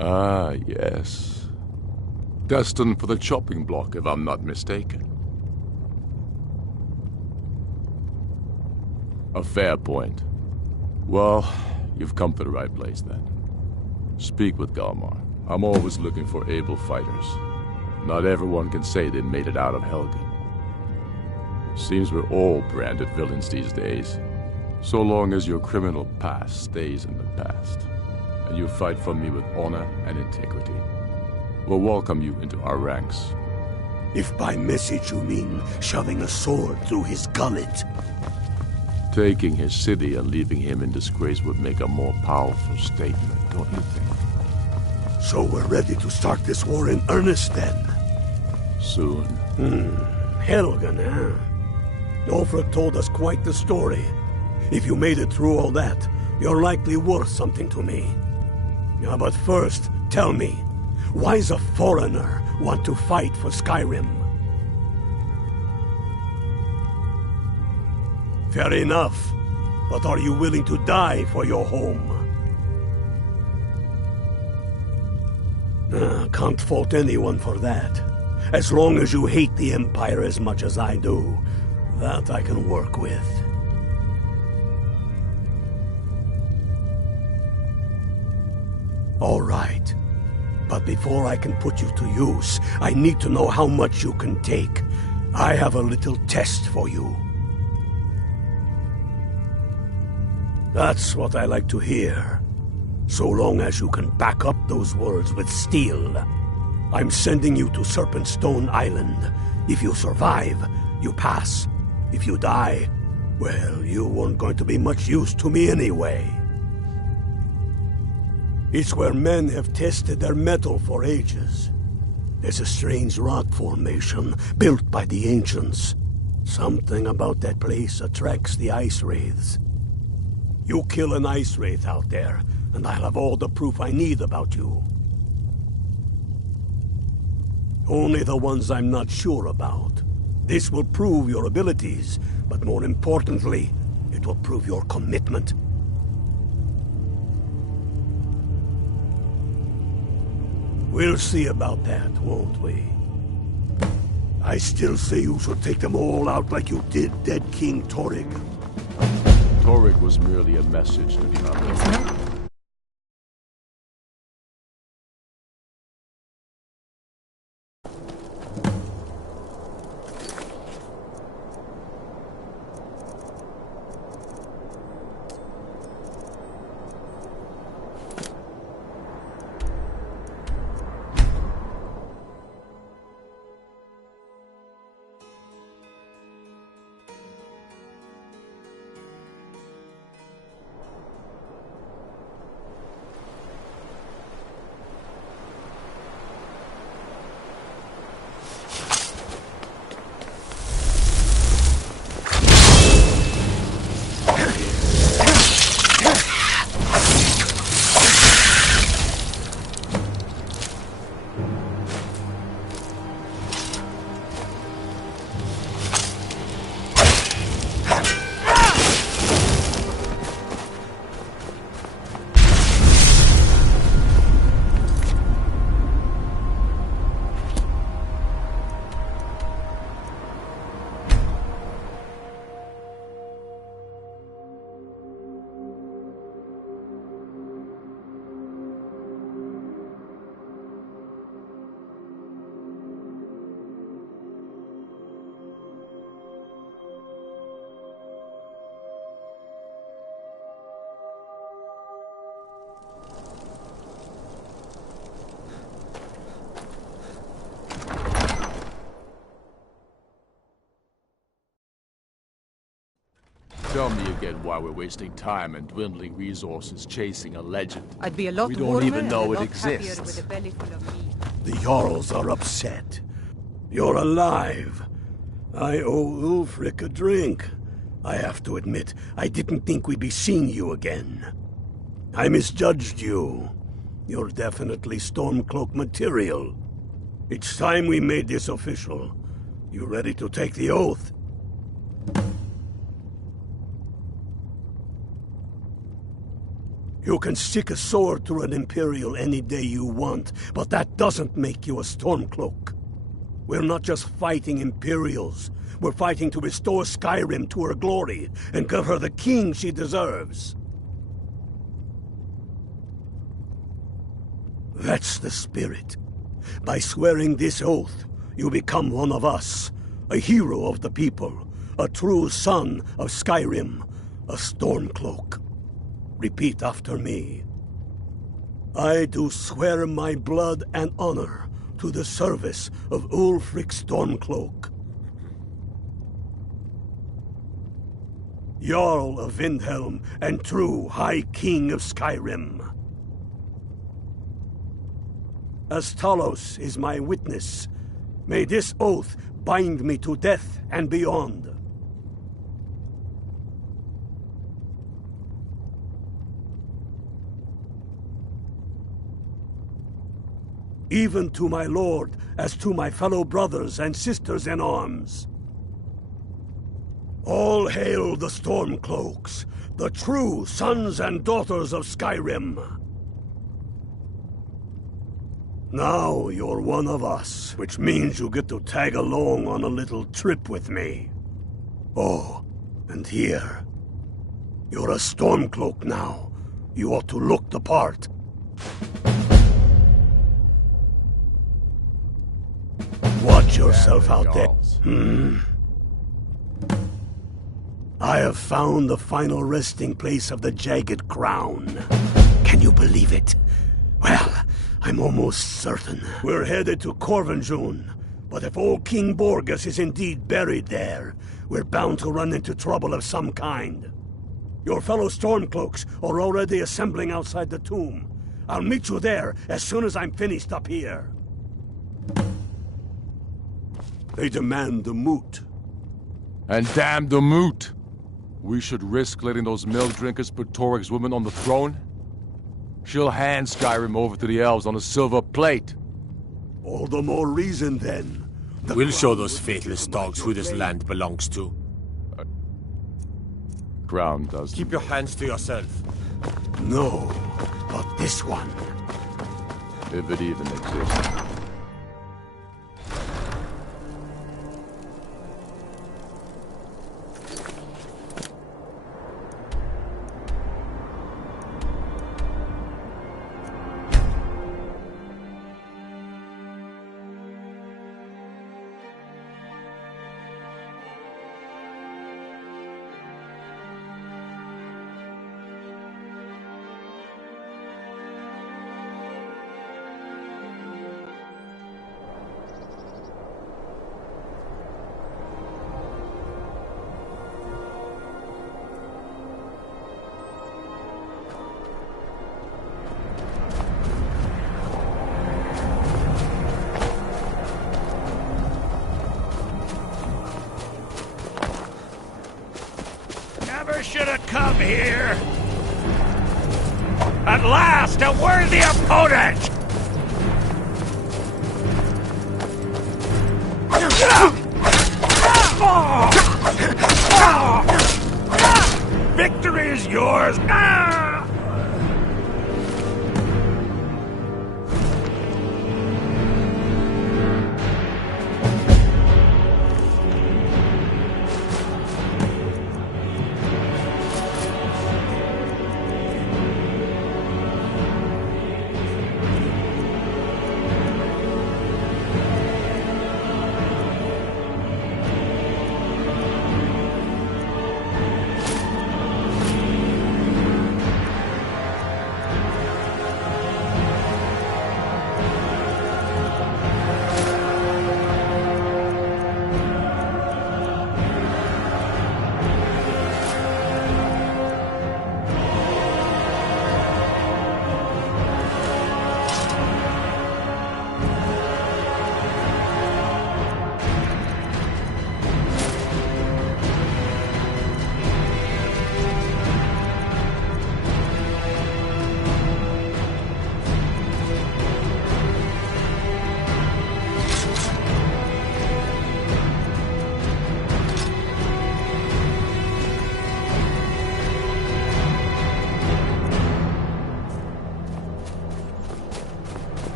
Ah, yes. Destined for the chopping block, if I'm not mistaken. A fair point. Well, you've come to the right place then. Speak with Galmar. I'm always looking for able fighters. Not everyone can say they made it out of Helgen. Seems we're all branded villains these days. So long as your criminal past stays in the past, and you fight for me with honor and integrity, we'll welcome you into our ranks. If by message you mean shoving a sword through his gullet. Taking his city and leaving him in disgrace would make a more powerful statement, don't you think? So we're ready to start this war in earnest then? Soon. Helgen, huh? Ulfric told us quite the story. If you made it through all that, you're likely worth something to me. Yeah, but first, tell me, why's a foreigner want to fight for Skyrim? Fair enough, but are you willing to die for your home? Can't fault anyone for that. As long as you hate the Empire as much as I do, that I can work with. All right. But before I can put you to use, I need to know how much you can take. I have a little test for you. That's what I like to hear. So long as you can back up those words with steel. I'm sending you to Serpentstone Island. If you survive, you pass. If you die, well, you weren't going to be much use to me anyway. It's where men have tested their metal for ages. There's a strange rock formation built by the ancients. Something about that place attracts the ice wraiths. You kill an ice wraith out there, and I'll have all the proof I need about you. Only the ones I'm not sure about. This will prove your abilities, but more importantly, it will prove your commitment. We'll see about that, won't we? I still say you should take them all out like you did dead King Torrig. Torrig was merely a message to the others. Tell me again why we're wasting time and dwindling resources chasing a legend. I'd be a lot We don't warmer even know and a it lot happier exists. with a belly full of meat. The Jarls are upset. You're alive. I owe Ulfric a drink. I have to admit, I didn't think we'd be seeing you again. I misjudged you. You're definitely stormcloak material. It's time we made this official. You ready to take the oath? You can stick a sword through an Imperial any day you want, but that doesn't make you a stormcloak. We're not just fighting Imperials. We're fighting to restore Skyrim to her glory and give her the king she deserves. That's the spirit. By swearing this oath, you become one of us, a hero of the people, a true son of Skyrim, a stormcloak. Repeat after me. I do swear my blood and honor to the service of Ulfric Stormcloak, Jarl of Windhelm and true High King of Skyrim. As Talos is my witness, may this oath bind me to death and beyond. Even to my lord, as to my fellow brothers and sisters in arms. All hail the Stormcloaks, the true sons and daughters of Skyrim. Now you're one of us, which means you get to tag along on a little trip with me. Oh, and here. You're a Stormcloak now. You ought to look the part. Watch yourself out there. I have found the final resting place of the Jagged Crown. Can you believe it? Well, I'm almost certain. We're headed to Corvinjune, but if old King Borgus is indeed buried there, we're bound to run into trouble of some kind. Your fellow Stormcloaks are already assembling outside the tomb. I'll meet you there as soon as I'm finished up here. They demand the moot. And damn the moot! We should risk letting those milk drinkers put Toryg's woman on the throne? She'll hand Skyrim over to the elves on a silver plate. All the more reason, then. We'll show those faithless dogs who this land belongs to. Crown does. Keep your hands to yourself. No, but this one. If it even exists. Should have come here. At last, a worthy opponent! Victory is yours!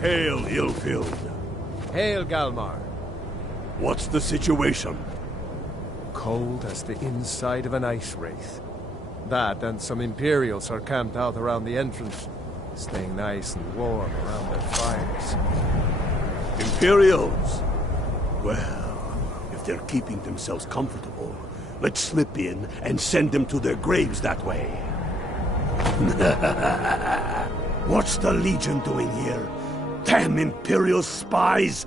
Hail, Illfield. Hail, Galmar. What's the situation? Cold as the inside of an ice wraith. That and some Imperials are camped out around the entrance, staying nice and warm around their fires. Imperials? Well, if they're keeping themselves comfortable, let's slip in and send them to their graves that way. What's the Legion doing here? Damn Imperial spies!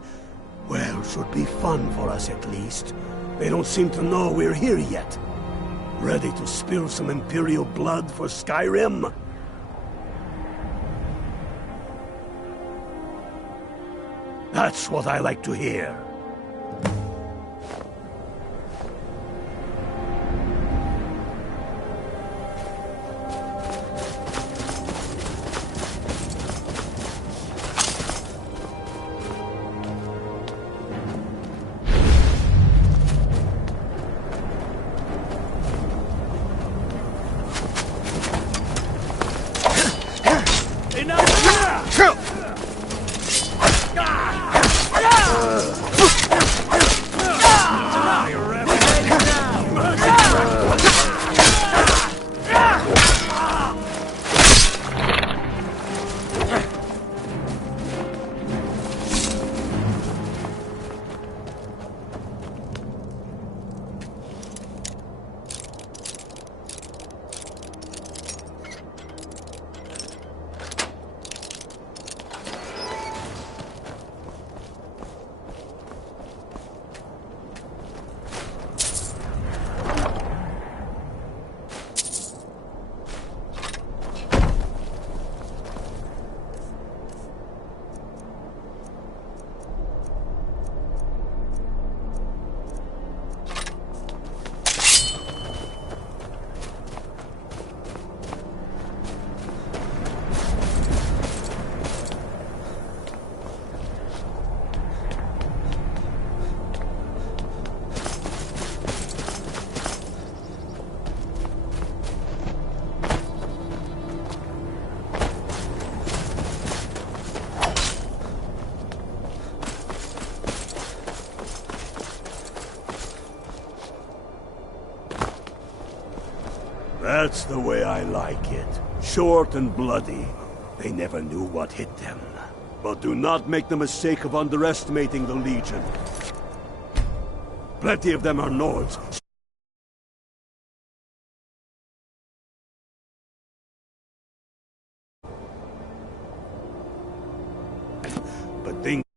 Well, should be fun for us at least. They don't seem to know we're here yet. Ready to spill some Imperial blood for Skyrim? That's what I like to hear. That's the way I like it. Short and bloody. They never knew what hit them. But do not make the mistake of underestimating the Legion. Plenty of them are Nords. But things